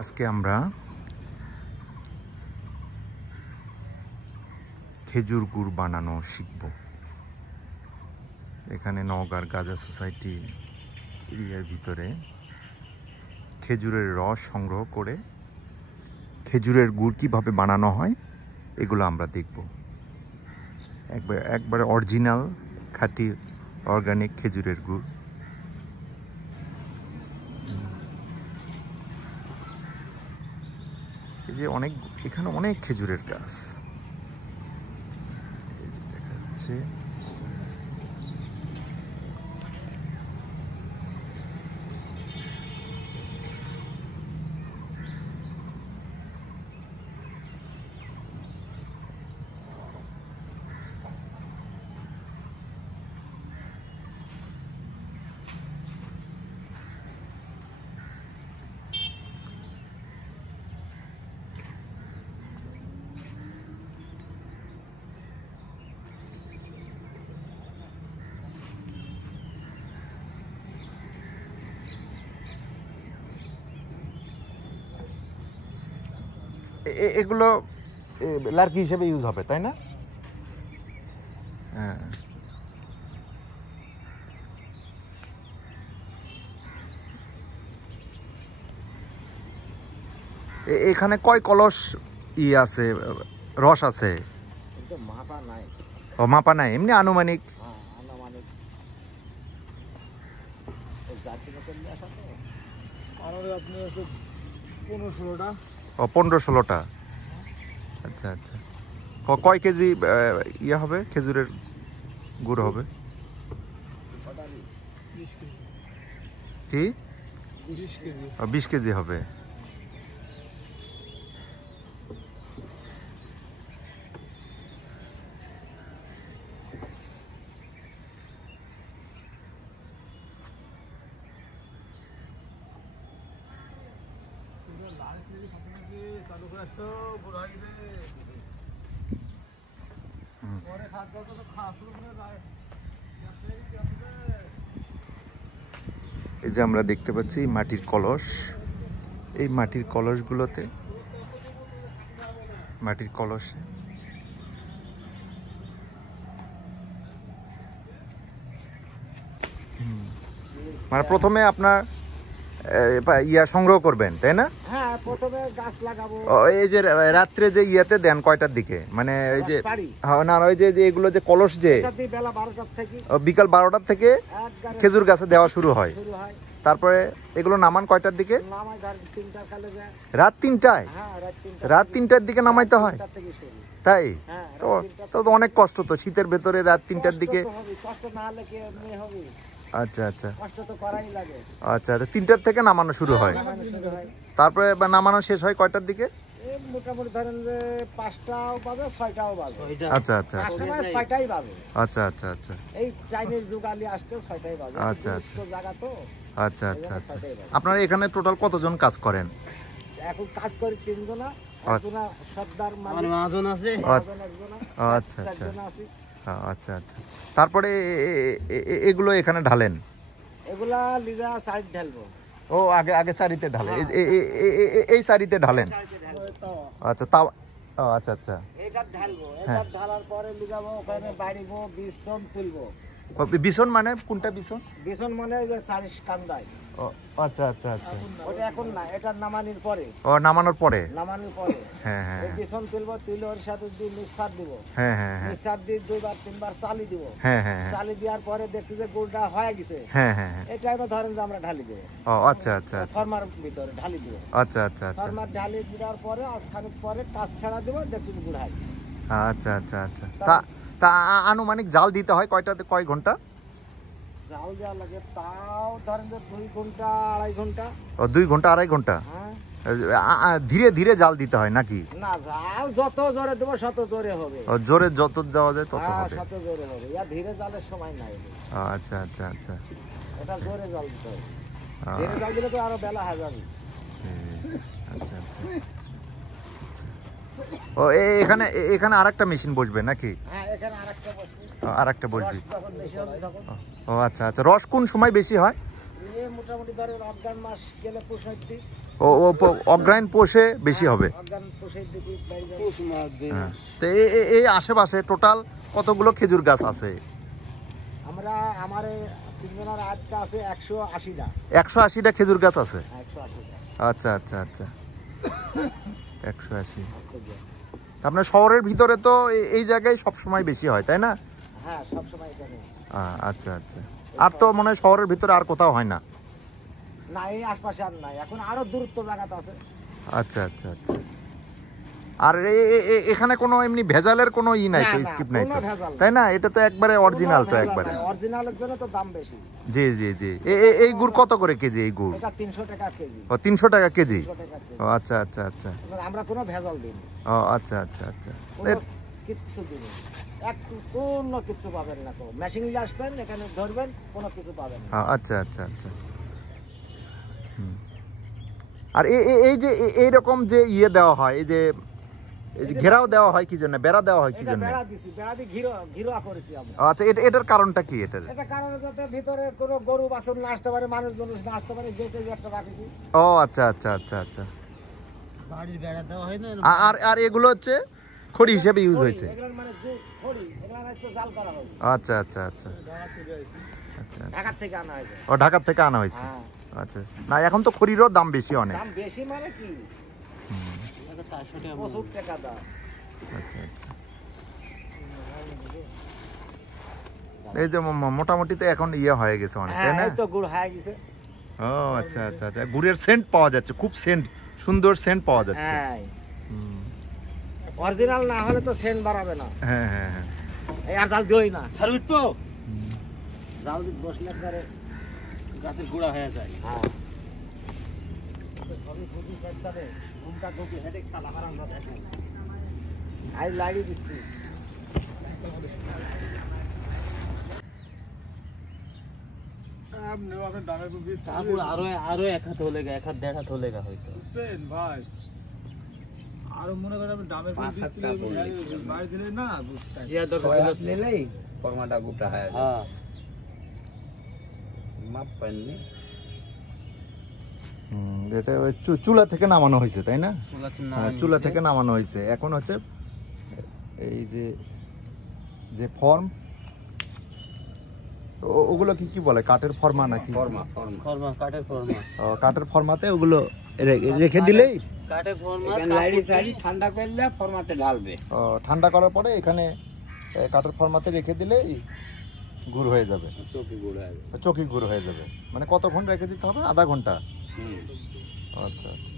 আজকে আমরা খেজুর গুড় বানানো শিখব। এখানে নওগাঁর গাজা সোসাইটি এরিয়ার ভিতরে খেজুরের রস সংগ্রহ করে খেজুরের গুড় কিভাবে বানানো হয় এগুলো আমরা দেখব। একবারে অরিজিনাল খাঁটি অর্গানিক খেজুরের গুড়। এই যে এখানে অনেক খেজুরের গাছ দেখা যাচ্ছে। এগুলো লার্কি হিসেবে ইউজ হবে, তাই না? হ্যাঁ। এখানে কয় কলস আছে, রস আছে? ও মাপা নাই, এমনি আনুমানিক। ও 15-16টা। আচ্ছা আচ্ছা। কয় কেজি হবে খেজুরের গুড় হবে? কি 20 কেজি হবে। এই যে আমরা দেখতে পাচ্ছি মাটির কলস। এই মাটির কলসগুলোতে মানে প্রথমে আপনার সংগ্রহ করবেন, তাই না? হ্যাঁ, প্রথমে গাছ লাগাবো। এই যে রাত্রে যে ইয়েতে দেন কয়টার দিকে, মানে ওই যে না ওই যে এগুলো যে কলস যে বেলা 12টার থেকে বিকাল 12টার থেকে খেজুর গাছে দেওয়া শুরু হয়। তারপরে এগুলো নামান কয়টার দিকে? রাত 3টায়? রাত 3টার দিকে নামাইতে হয়, তাই? তো অনেক কষ্ট তো শীতের ভেতরে রাত 3টার দিকে। আচ্ছা আচ্ছা আচ্ছা। 3টার থেকে নামানো শুরু হয়, তারপরে নামানো শেষ হয় কয়টার দিকে? মোটামুটি ধরেন যে 5টাও বাজে, 6টাও বাজে। আচ্ছা আচ্ছা 6টাই বাজে। আচ্ছা আচ্ছা আচ্ছা। এই টাইমের যুগালি আসতে 6টাই বাজে। আচ্ছা আচ্ছা জায়গা তো। আচ্ছা আচ্ছা আচ্ছা। আপনারা এখানে টোটাল কতজন কাজ করেন? এখন কাজ করি 3 জন। একজনা সর্দার মানে মহাজন আছে। আচ্ছা আচ্ছা আচ্ছা আচ্ছা। তারপরে এগুলো এখানে ঢালেন? এগুলা লিজা সাইড ঢালবো। ও আগে চারিতে ঢালে, এই চারিতে ঢালেন? আচ্ছা তাও আচ্ছা আচ্ছা। এটা ঢালবো, এটা ঢালার পরে লিজাবো, ওখানে বাইরিবো, বিছন তুলবো। বিছন মানে কোনটা বিছন? বিছন মানে যে সারিস কান্দায়। ও আচ্ছা আচ্ছা আচ্ছা। ওটা এখন না, এটা নামানোর পরে। ও নামানোর পরে? নামানোর পরে হ্যাঁ হ্যাঁ। এই বিছন তুলবো, তুলে ওর সাথে মিক্সার দিব। হ্যাঁ হ্যাঁ হ্যাঁ। মিক্সার দিয়ে 2-3বার চালি দিব। হ্যাঁ হ্যাঁ। চালি দেওয়ার পরে দেখছি যে গুড়টা হয়ে গেছে। হ্যাঁ হ্যাঁ। এটা এবার ধরেন যে আমরা ঢালি দেব। ও আচ্ছা আচ্ছা। ফরমার ভিতরে ঢালি দিব। আচ্ছা আচ্ছা আচ্ছা। ফরমার ঢালি দেওয়ার পরে খানিক পরে কাজ ছাড়া দেব, দেখছি গুড় হয়। আচ্ছা আচ্ছা আচ্ছা। তা আনুমানিক জাল দিতে হয় কয়টাতে, কয় ঘন্টা জাল দেওয়া লাগে? তাও ধরেন যে 2 ঘন্টা 2.5 ঘন্টা। ও 2 ঘন্টা 2.5 ঘন্টা। ধীরে ধীরে জাল দিতে হয় নাকি? না, জাল যত জোরে দেবো তত জোরে হবে। জোরে যত দেওয়া যায় তত হবে। তত জোরে হবে। ধীরে জালের সময় নাই। আচ্ছা আচ্ছা আচ্ছা। এটা জোরে জাল দিতে হবে। ধীরে জাল দিলে তো আরো বেলা হয়ে যাবে। আচ্ছা আচ্ছা। ও এখানে আরেকটা মেশিন বসবে নাকি? হ্যাঁ, এখানে আরেকটা বসবে। ও আচ্ছা আচ্ছা। রস কোন সময় বেশি হয়? মোটামুটি ধরেন অগ্রাণ মাস গেলে 65। অগ্রায়ণ পোষে বেশি হবে। অজ্ঞান পোষের দিকে বাইরে যাবে। পৌষ মাস দিন হ্যাঁ। তো এই আশেপাশে টোটাল কতগুলো খেজুর গাছ আছে? আমরা আমার তিনজনের আজটা আছে 180টা। 180টা খেজুর গাছ আছে। 180টা। আচ্ছা আচ্ছা আচ্ছা 180। আপনার শহরের ভিতরে তো এই জায়গায় সব সময় বেশি হয় তাই না? হ্যাঁ, সব সময় এখানে। আচ্ছা আচ্ছা। আর তো মনে হয় শহরের ভিতরে আর কোথাও হয় না? না, এই আশপাশে আর নাই, এখন আরো দূরত্ব জায়গাতে আছে। আচ্ছা আচ্ছা আচ্ছা। আর এখানে কোনো এমনি ভেজালের কোনো নাই তো, না, স্কিপ নাই কোনো তো ভেজাল তাই না? এটা তো একবারে অরিজিনাল তো একবারে। অরিজিনালের জন্য তো দাম বেশি। জি জি জি। এই গুড় কত করে কেজি এই গুড়? এটা 300 টাকা কেজি। 300 টাকা কেজি। 300 টাকা কেজি। আচ্ছা আচ্ছা আচ্ছা। আমরা কোনো ভেজাল দিই না। আচ্ছা আচ্ছা আচ্ছা। কোনো কিচ্ছু দিই না। একটু কোনো কিছু পাবেন না। তো মেশিন নিয়ে আসবেন, এখানে ধরবেন, কোনো কিছু পাবেন না। আচ্ছা আচ্ছা আচ্ছা। আর এই যে এইরকম যে দেওয়া হয়, এই যে ঘেরাও দেওয়া হয় কি জন্য, বেড়া দেওয়া হয় কি এটা জন্য? বেড়া দিছি, বেড়া দিয়ে ঘিরো করেছি আমরা। আচ্ছা, এটার কারণটা কি? এটার এটা কারণ যাতে ভিতরে কোনো গরু বাছুর না আসতে পারে, মানুষজন না আসতে পারে, যে কেউ একটা রাখেছি। আচ্ছা আচ্ছা আচ্ছা আচ্ছা। বাড়ির বেড়া দেওয়া হয় না। আর এগুলো হচ্ছে খড়ি হিসেবে ইউজ হয়েছে। এগুলোর মানে খড়ি, এগুলো হচ্ছে জাল করা হয়। আচ্ছা আচ্ছা আচ্ছা আচ্ছা। ঢাকা থেকে আনা হয়েছে। ঢাকার থেকে আনা হয়েছে। হ্যাঁ। আচ্ছা। না, এখন তো খড়িরও দাম বেশি অনেক। দাম বেশি মানে কি? 400 টাকা। 50 টাকা দাম। আচ্ছা আচ্ছা। এই যে মোটামুটি তো এখন হয়ে গেছে অনেক তাই হ্যাঁ, না? এই তো গুড় হয়ে গেছে। আচ্ছা আচ্ছা আচ্ছা। গুড়ের সেন্ট পাওয়া যাচ্ছে, খুব সুন্দর সেন্ট পাওয়া যাচ্ছে। হ্যাঁ, অরিজিনাল না হলে তো সেন্ট বাড়াবে না। হ্যাঁ হ্যাঁ হ্যাঁ। এই আর জাল দিই না। সার্ভিস তো জাল দিয়ে বসলে পরে গাছের গোড়া হয়ে যায়। হ্যাঁ। সবই বুঝি করতে হবে। ঘুমটা ঢুকে হেডেক খালা হারাম না দেখেন। আই লাগিয়ে দিচ্ছি। তারপর আরো এক হাত হলে গা, এক হাত দেড় হাত হলে গা হয়তো। ভাই আরো মনে করেন আপনি দামের পাঁচ সাত টাকা পড়লে। বাড়ি দিলে না ইয়া দরকার ছিল। নিলেই ফর্মাটা গুপটা হয় হ্যাঁ। মাপ পাইনি এটা ওই চুলা থেকে নামানো হয়েছে তাই না? চুলা চুলা থেকে নামানো হয়েছে। এখন হচ্ছে এই যে ফর্ম, ওগুলো কি বলে, কাঠের ফর্মা নাকি? ফর্মা কাঠের ফর্মা। কাঠের ফর্মাতে ওগুলো রেখে দিলেই কাঠের ফর্মা লাইড়ি সাইডি ঠান্ডা করলে ফর্মাতে ঢালবে। ঠান্ডা করার পরে এখানে কাঠের ফর্মাতে রেখে দিলেই গুড় হয়ে যাবে, চকি গুড় হবে। চকি গুড় হয়ে যাবে। মানে কতক্ষণ রেখে দিতে হবে? আধা ঘন্টা। হুম। আচ্ছা আচ্ছা।